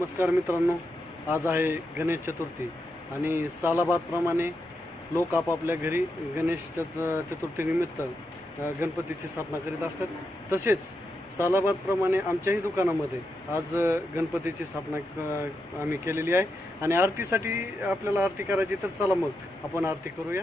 नमस्कार मित्रांनो आज आहे गणेश चतुर्थी आणि सालाबादप्रमाणे लोक आपापल्या घरी गणेश चत चतुर्थीनिमित्त गणपतीची स्थापना करीत असतात. तसेच सालाबादप्रमाणे आमच्याही दुकानामध्ये आज गणपतीची स्थापना आम्ही केलेली आहे. आणि आरतीसाठी आपल्याला आरती करायची तर चला मग आपण आरती करूया.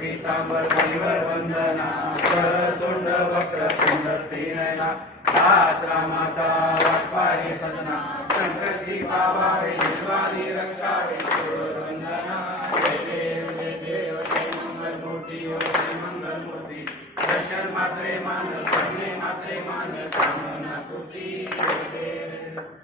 पीतांबर परिवर वंदना वक्र त्रिनयना दास रामाचा सजना जीवानी वंदना जय देव जय देव जय मंगल मूर्ती जय मंगल मूर्ती दर्शन मात्रे मान स्वप्ने मात्रे मान कामना कृती जय देव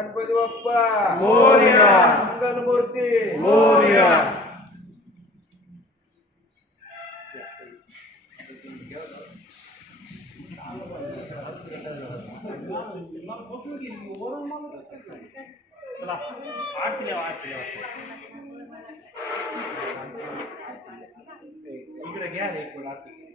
ಗಣಪತಿ ಒಪ್ಪ ಮೋರ್ಯ ಮಂಗಲ ಮೂರ್ತಿ ಮೋರ್ಯ ಆಡ್ತೀನಿ ಆಡ್ತೀನಿ ಈ ಕಡೆ ಗ್ಯಾರೆ ಕೂಡ ಆಡ್ತೀನಿ